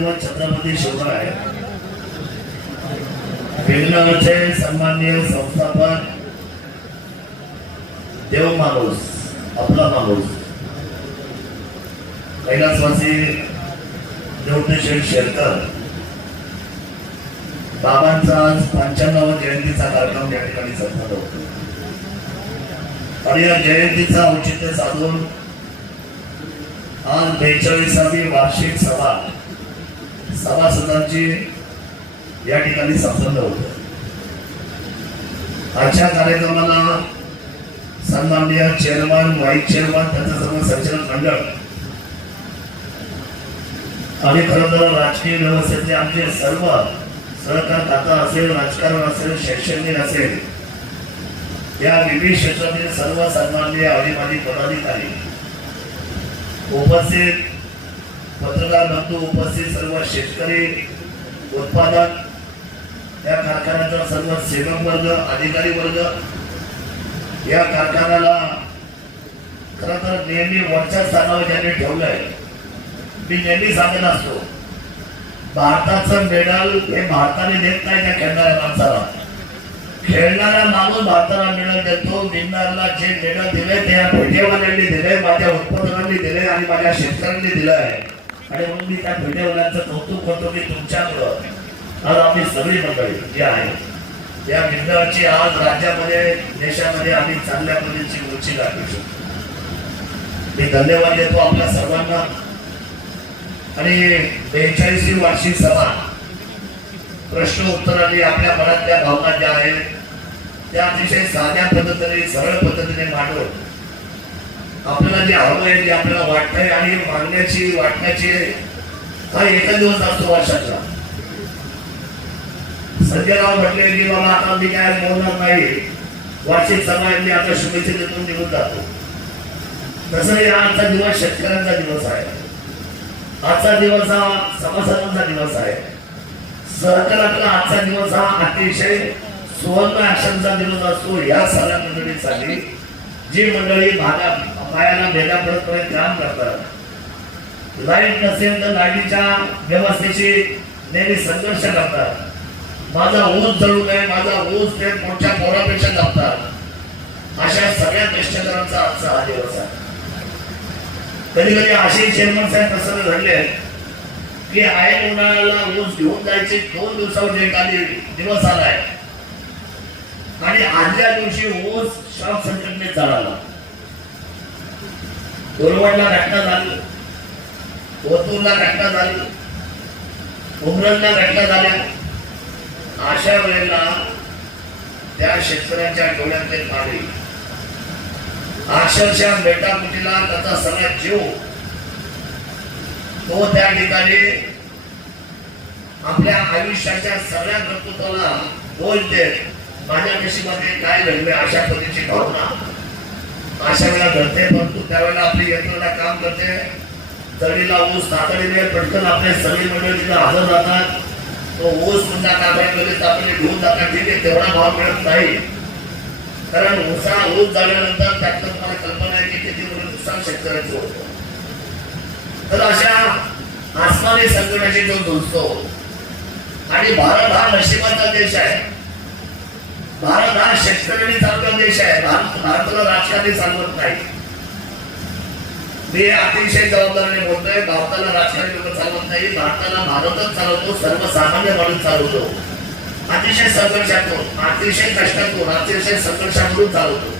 व छत्रपती शिवराय विघ्नचे सन्माननीय संस्थापक देव माणूस आपला माणूस. कैलासवासी देवतेश्वर शेरकर. बाबांचा आज पंच्याण्णव जयंतीचा कार्यक्रम या ठिकाणी संपन्न होतो. आणि या जयंतीचा औचित्य साधून आज बेचाळीसावी वार्षिक सभा सभासदांची या ठिकाणी संपन्न होते. आजच्या कार्यक्रमाला सन्माननीय चेअरमन व्हाईस चेअरमन त्यांचं सर्व संचालक मंडळ आणि खरं तर राजकीय व्यवस्थेतले आमचे सर्व सहकार दाता असेल राजकारण असेल शैक्षणिक असेल या विविध क्षेत्रातील सर्व सन्माननीय अधिकारी पदाधिकारी उपस्थित पत्रकार बंधू उपस्थित सर्व शेतकरी उत्पादक या कारखान्याचा सर्व सेवक वर्ग अधिकारी वर्ग या कारखान्याला खरं तर नेहमी वरच्या स्थानावर ज्यांनी ठेवलंय मी नेहमी सांगत असतो भारताचं मेडल हे भारताने देत नाही त्या खेळणाऱ्या माणसाला. खेळणारा माणूस भारताला मेडल देतो विनणाऱ्याला जे मेडल दिले ते या भेटेवाल्यांनी दिले माझ्या उत्पादकांनी दिले आणि माझ्या शेतकऱ्यांनी दिलं आहे आणि म्हणून मी त्या भेटेवाल्यांचं कौतुक करतो की तुमच्यामुळं. आज आम्ही सगळी मंडळी जी आहे या मंडळाची आज राज्यामध्ये देशामध्ये आम्ही चांगल्या पद्धतीची उंची गाठू शकतो मी धन्यवाद देतो आपल्या सर्वांना. आणि बेचाळीसवी वार्षिक सभा. प्रश्न उत्तराने आपल्या मनातल्या भावना ज्या आहेत त्या अतिशय साध्या पद्धतीने सरळ पद्धतीने मांडून आपल्याला जे हवं आहे जे आपल्याला वाटतंय आणि मागण्याची वाटण्याची हा एका दिवस असतो वर्षाचा संजयराव म्हटले की बाबा आता मी काय बोलणार नाही. वार्षिक सभा मी आता शुभेच्छा देतो निघून जातो. तसं हे आजचा दिवस शेतकऱ्यांचा दिवस आहे. आजचा दिवस हा सभासदांचा दिवस आहे. सहकारातला आजचा दिवस हा अतिशय सुवर्ण अक्षरांचा दिवस असतो या सगळ्या मंडळीसाठी. जी मंडळी भागात पायाला भेगा पडत काम करतात. लाइट नसेल तर लाईटीच्या व्यवस्थेशी नेहमी संघर्ष करतात. माझा ऊस जळू नये माझा ऊस ते मोठ्या पोरापेक्षा जपतात. अशा सगळ्या कष्टकरांचा आजचा हा दिवस आहे. कधी कधी असे चेअरमन साहेब प्रसंग घडले की आहे उन्हाळ्याला ऊस घेऊन जायचे दोन दिवसावर एक आधी दिवस आलाय. आणि आदल्या दिवशी ऊस शॉक संकटने चालला कोलवडला घटना झाली. ओतूरला घटना झाली. उमरणला घटना झाल्या. अशा वेळेला त्या शेतकऱ्यांच्या डोळ्यातले पाणी. अक्षरशः मेटाकुटीला त्याचा सगळा जीव. तो त्या ठिकाणी आपल्या आयुष्याच्या सगळ्या कर्तृत्वाला बोल देत. माझ्या नशिबामध्ये काय घडले अशा पद्धतीची भावना. अशा वेळेला घडते परंतु त्यावेळेला आपली यंत्रणा काम करते. तडीला ऊस तातडीने पटकन आपले सगळे मंडळ तिथे हजर जातात तो ऊस तुमच्या ताब्यात आपले घेऊन जातात. ठीक आहे तेवढा भाव मिळत नाही. कारण ऊसा ऊस झाल्यानंतर त्यातलं तुम्हाला कल्पना आहे की किती मोठं नुकसान शेतकऱ्याचं होतं. तर अशा आसमानी संकटाशी जो झुंजतो आणि भारत हा नशिबाचा देश आहे. भारत हा शेतकऱ्यांनी चालता देश आहे. भारत भारताला राजकारणी चालवत नाही. मी अतिशय जबाबदारीने बोलतोय भारताला राजकारणी लोक चालवत नाही भारताला भारतच चालवतो सर्वसामान्य माणूस चालवतो. अतिशय संघर्षातून अतिशय कष्टातून अतिशय संघर्षातून चालवतो.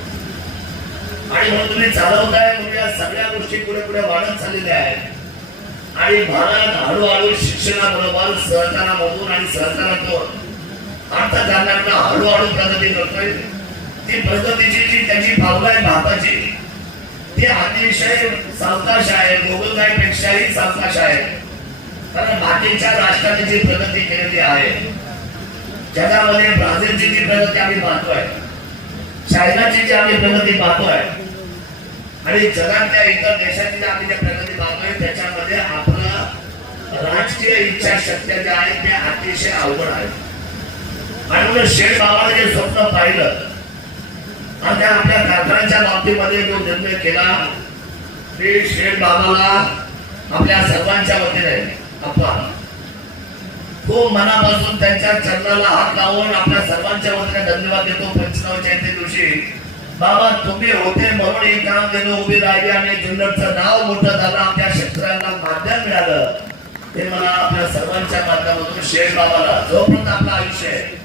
आणि म्हणून तुम्ही चालवताय म्हणजे या सगळ्या गोष्टी पुढे पुढे वाढत चाललेल्या आहेत. आणि भारत हळूहळू शिक्षणाबरोबर सहकारामधून आणि सहकारातून आता अर्थकारणाकडे हळूहळू प्रगती करतोय. ती प्रगतीची जी त्याची भावना आहे भारताची ती अतिशय सावकाश आहे गोगलगाईपेक्षाही सावकाश आहे कारण बाकीच्या राष्ट्राने जी प्रगती केलेली आहे जगामध्ये ब्राझीलची जी प्रगती आम्ही पाहतोय चायनाची जी आम्ही प्रगती पाहतोय आणि जगातल्या इतर देशाची आम्ही जी प्रगती पाहतोय त्याच्यामध्ये आपलं राजकीय इच्छा शक्य जे आहे ते अतिशय अवघड आहे आणि म्हणजे शेठ बाबाने जे स्वप्न पाहिलं आणि त्या आपल्या कारखान्याच्या बाबतीमध्ये जो निर्णय केला ते शेठ बाबाला आपल्या सर्वांच्या वतीने आपण खूप मनापासून त्यांच्या चरणाला हात लावून आपल्या सर्वांच्या वतीने धन्यवाद देतो. पंचनाव जयंती दिवशी बाबा तुम्ही होते म्हणून ही काम देणं उभी राहिली आणि जुन्नरचं नाव मोठं झालं आपल्या शेतकऱ्यांना माध्यम मिळालं. ते मला आपल्या सर्वांच्या माध्यमातून शेठ बाबाला जोपर्यंत आपलं आयुष्य आहे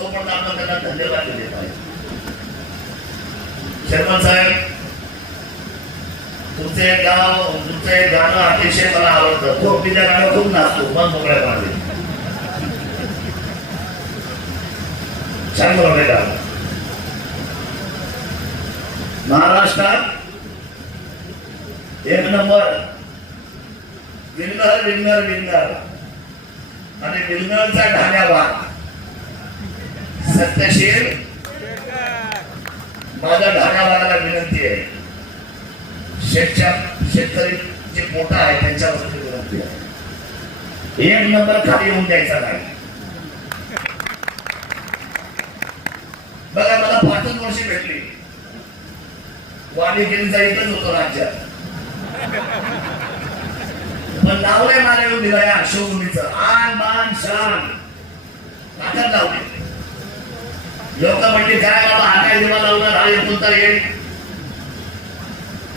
तो पण आपण त्यांना धन्यवाद दिले पाहिजे. शर्मन साहेब तुमचे गाव तुमचे गाणं अतिशय मला आवडतं. खूप मी गाणं खूप नाचतो. मन मोकळ्या पाहिजे छान बनवले गाणं. महाराष्ट्रात एक नंबर. Winner winner winner. आणि विन्नरचा ढाण्यावाद. सत्यशील? माझ्या ढाण्यावादाला विनंती आहे. शेतच्या शेतकरी जे मोठा आहे त्यांच्यावरती विनंती आहे. एक नंबर खाली येऊन द्यायचा नाही. बघा मला पाचच वर्ष भेटली. वाणी वाणिज्यचा इथंच होतो राज्यात. पण लावलंय मला येऊन दिलं या शिवभूमीचं आन मान शान. ताकद लावले लोक म्हणजे काय बाबा हा काय दिवा लावणार हा येतो तर येईल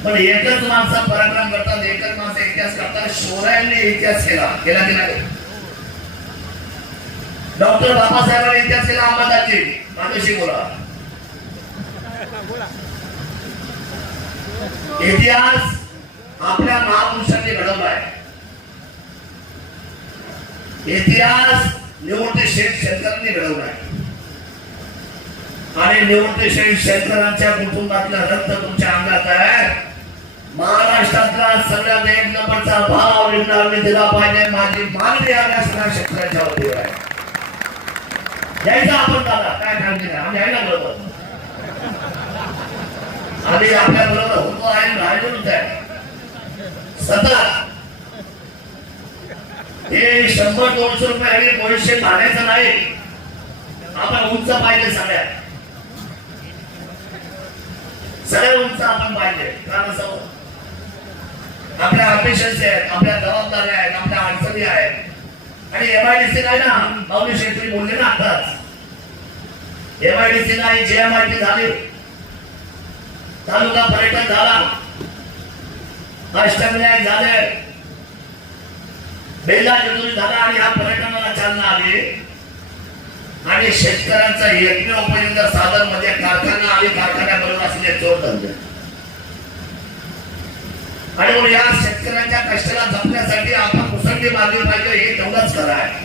पण एकच माणसं पराक्रम करतात एकच माणसं इतिहास करतात शोरायांनी इतिहास केला केला की नाही? डॉक्टर बाबासाहेबांनी इतिहास केला अहमदाची माझ्याशी बोला. इतिहास आपल्या महापुरुषांनी घडवलाय इतिहास निवडते शेठ शेतकऱ्यांनी घडवलाय आणि निवडते शेठ शेतकऱ्यांच्या कुटुंबातला रक्त तुमच्या अंगात आहे. महाराष्ट्रातला सगळ्यात एक नंबरचा भाव विज्ञानने दिला पाहिजे माझी मागणी आम्ही सगळ्या शेतकऱ्यांच्या वतीवर. आहे यायचा आपण दादा काय काळजी नाही आम्ही यायला बरोबर. आम्ही आपल्या बरोबर होतो आहे राहिलोच आहे सतत हे शंभर दोनशे रुपये आणि दोनशे मागायचं नाही. आपण उंच पाहिजे सगळ्या सगळ्या उंच आपण पाहिजे. कारण असं आपल्या अपेक्षाचे आहेत आपल्या जबाबदाऱ्या आहेत आपल्या अडचणी आहेत. आणि एमआयडीसी नाही ना माऊली शेट्टी बोलले ना आताच. एमआयडीसी नाही जे एम आय टी झाली. तालुका पर्यटन झाला. अष्टविनायक झाले. बेला जेजुरी झाला आणि या पर्यटनाला चालना आली. आणि शेतकऱ्यांचा एकमेव उपयुक्त साधन म्हणजे कारखाना आणि कारखान्याबरोबर असलेले जोडधंदे आणि म्हणून या शेतकऱ्यांच्या कष्टाला जपण्यासाठी आपण मुसंडी मारली पाहिजे हे तेवढंच खरं आहे.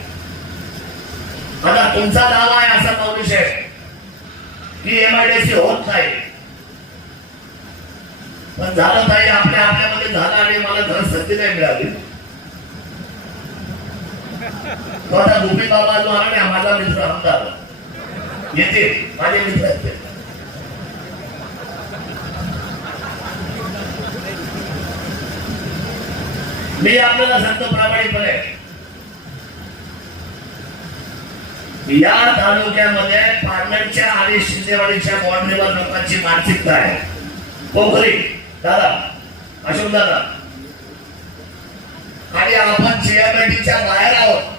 आता तुमचा दावा आहे असा माणूस आहे की एमआयडीसी होत नाही. पण झालं नाही आपल्या आपल्यामध्ये झालं आणि मला घर संधी नाही मिळाली. तो गोपी बाबा जो आला ना माझा मित्र आमदार येते माझे मित्र आहेत ते. मी आपल्याला सांगतो प्रामाणिकपणे. या तालुक्यामध्ये पाटणच्या आणि शिंदेवाडीच्या बाउंड्रीवर लोकांची मानसिकता आहे. पोखरी दादा अशोक दादा. आणि आपण सीएमआयटीच्या बाहेर आहोत.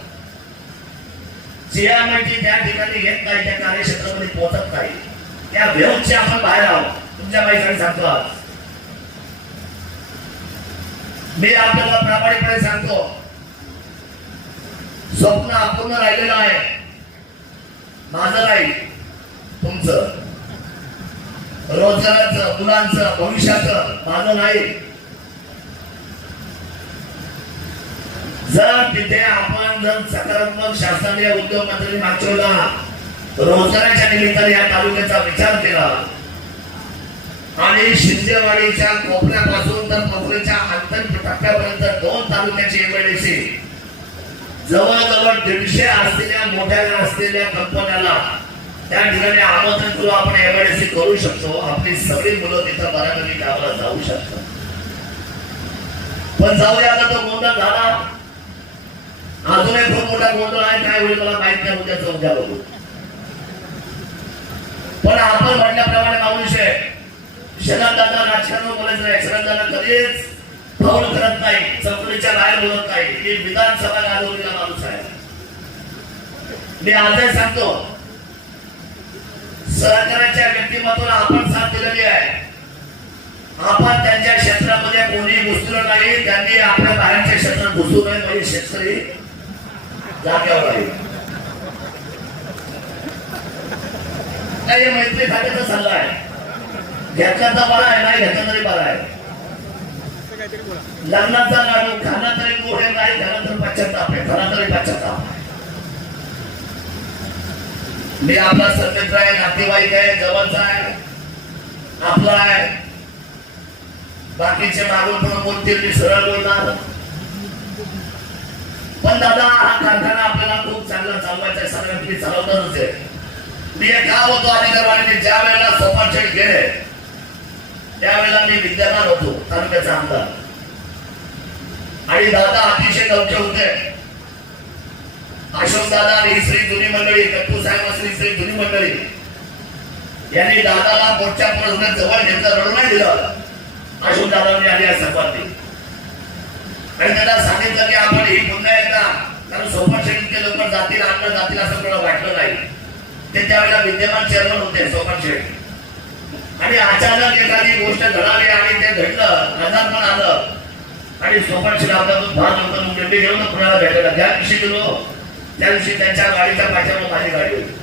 सीएमआयटी त्या ठिकाणी येत नाही त्या कार्यक्षेत्रामध्ये पोहोचत नाही. त्या वेव्हचे आपण बाहेर आहोत तुमच्या माहिती सांगतो आज. मी आपल्याला प्रामाणिकपणे सांगतो. स्वप्न अपूर्ण राहिलेलं आहे. माझं नाही तुमचं. रोजगाराचं मुलांचं भविष्याचं माझं नाही. जर तिथे आपण जर सकारात्मक शासनाने उद्योग मंत्री मागच्या रोजगाराच्या निमित्ताने या तालुक्याचा विचार केला आणि शिंदेवाडीच्या कोपऱ्यापासून तर कोपऱ्याच्या अंतर टप्प्यापर्यंत दोन तालुक्याची एमआयडीसी जवळजवळ दीडशे असलेल्या मोठ्या असलेल्या कंपन्याला त्या ठिकाणी आमंत्रण करून आपण एमआयडीसी करू शकतो. आपली सगळी मुलं तिथं बऱ्यापैकी कामाला जाऊ शकतात. पण जाऊया आता तो गोंधळ झाला. अजूनही खूप मोठा गोंधळ आहे काय होईल मला माहीत नाही उद्याचं उद्या बघू. पण आपण म्हटल्याप्रमाणे माणूस आहे. शरदांना राजकारण बोलायचं नाही शरदांना कधीच फाऊल करत नाही चौकडीच्या बाहेर बोलत नाही. मी विधानसभा गाजवलेला माणूस आहे. मी आजही सांगतो सहकार्याच्या व्यक्तिमत्वाला आपण साथ दिलेली आहे. आपण त्यांच्या क्षेत्रामध्ये कोणी घुसलो नाही त्यांनी आपल्या बाहेरच्या क्षेत्रात घुसू नये म्हणजे शेतकरी जाग्यावर राहील मैत्री खात्याचा सल्ला आहे. घ्यायचा बरा आहे नाही घ्यायचा तरी बरा आहे. लग्नाचा लाडू खाना तरी गोड आहे नाही खाना तर पश्चाताप आहे. खाना तरी पश्चाताप आहे. मी आपला सरमित्र आहे नातेवाईक आहे जवळचा आहे आपला आहे. बाकीचे मागून पण बोलतील मी सरळ बोलणार. पण दादा हा कारखाना आपल्याला खूप चांगला चालवायचा आहे. सगळ्या तुम्ही चालवताच आहे. मी एक काम होतो अधिकारवाडीने ज्या वेळेला सोपानशेठ गेले त्यावेळेला मी विद्यमान होतो तालुक्याचा आमदार. आणि दादा अतिशय नवखे होते. अशोक दादा आणि श्री जुनी मंडळी कट्टू साहेब असली श्री जुनी मंडळी यांनी दादाला मोठ्या प्रश्न जवळ घेतलं रडू नाही दिलं. अशोक दादांनी आली या संपादनी आणि त्यांना सांगितलं की आपण ही पुन्हा एकदा कारण सोपा शेट्टीचे लोक जातील अन्न जातील असं कोणाला वाटलं नाही. ते त्यावेळेला विद्यमान चेअरमन होते सोपन शेठ आणि अचानक एखादी गोष्ट घडाली आणि ते घडलं आजार पण आलं. आणि सोपन शेठ आपल्यातून फार लवकर मुंबई घेऊन पुण्याला भेटायला त्या दिवशी गेलो. त्या दिवशी त्यांच्या गाडीच्या पाठ्यावर माझी गाडी होती.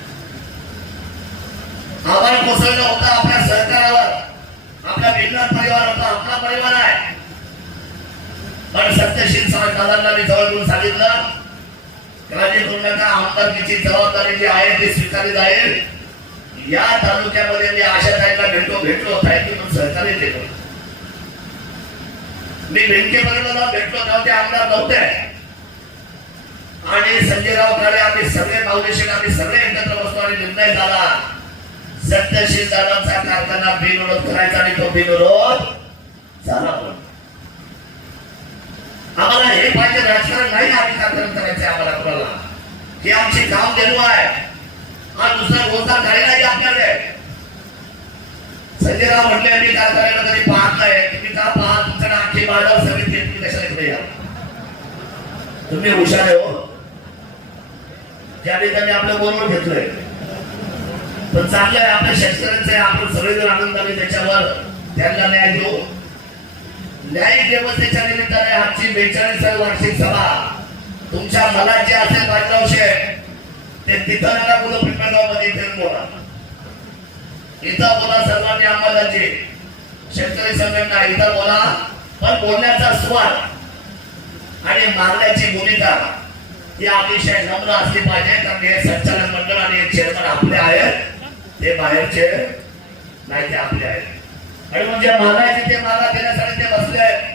आव्हान कोसळलं होतं आपल्या सहकारावर. आपला वेगळा परिवार होता आपला परिवार आहे. पण सत्यशील दादांना मी जवळ घेऊन सांगितलं राजे करू आमदारकीची जबाबदारी जी आहे ती स्वीकारली जाईल. या तालुक्यामध्ये मी आशा ताईला भेटलो भेटलो ताईंनी पण सहकार्य केलं. मी भेटकेपर्यंत जाऊन भेटलो नव्हते आमदार नव्हते. आणि संजयराव काळे आम्ही सगळे माऊलेशील आम्ही सगळे एकत्र बसतो आणि निर्णय झाला. सत्यशील दादांचा कारखाना बिनविरोध करायचा आणि तो बिनविरोध झाला पण. हे पाहिजे राजकारण नाही आम्ही राजकारण करायचं आम्हाला कुणाला? हे आमची काम देणू आहे. हा दुसरा रोजगार झालेला आहे आपल्याकडे. संजय राव म्हटले मी कारखान्याला कधी पाहत नाही. तुम्ही का पाहा? तुमच्याकडे आखी बाजार समिती आहे, तुम्ही कशाला इकडे या? तुम्ही हुशार आहे हो. त्या ठिकाणी आपलं बरोबर घेतलंय. पण चांगलं आहे आपल्या शेतकऱ्यांचं आपण सगळेजण आनंदाने त्याच्यावर त्यांना न्याय देऊ. न्यायिक व्यवस्थेच्या निमित्ताने आमची बेचाळीसावी वार्षिक सभा. तुमच्या मनात जे असेल बाजगाव शेठ ते तिथं नका बोलू पिंपळगावमध्ये इथे बोला. इथं बोला सर्वांनी आम्हाला जे शेतकरी संघटना इथं बोला. पण बोलण्याचा स्वाद आणि मारण्याची भूमिका ही अतिशय नम्र असली पाहिजे. कारण हे संचालक मंडळ आणि चेअरमन आपले आहेत. ते बाहेरचे नाही ते आपले आहेत. आणि म्हणजे मागायचे ते मागा देण्यासाठी ते बसले आहेत.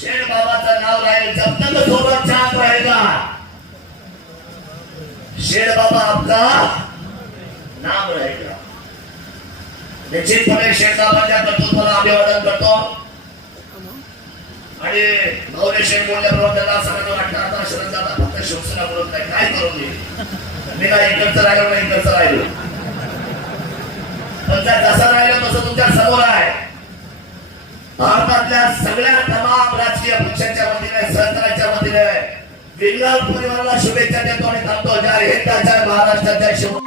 शेठ बाबाचं नाव राहील जब तक सोबत चांद रहेगा शेर बाबा आपला नाम रहेगा निश्चितपणे शेठ बाबाच्या कर्तृत्वाला अभिवादन करतो. आणि गौरी शेर बोलल्याबरोबर त्याला सगळ्यांना वाटलं आता शरद दादा फक्त शिवसेना बोलत नाही काय करू मी? मी काय इकडचं राहिलो नाही इकडचं राहिलो. पण जसं राहिलं तसं तुमच्यासमोर आहे. भारतातल्या सगळ्या तमाम राजकीय पक्षांच्या वतीने सरकारच्या वतीने विंगाल परिवाराला शुभेच्छा देतो आणि थांबतो. जय हिंद जय महाराष्ट्र जय शिव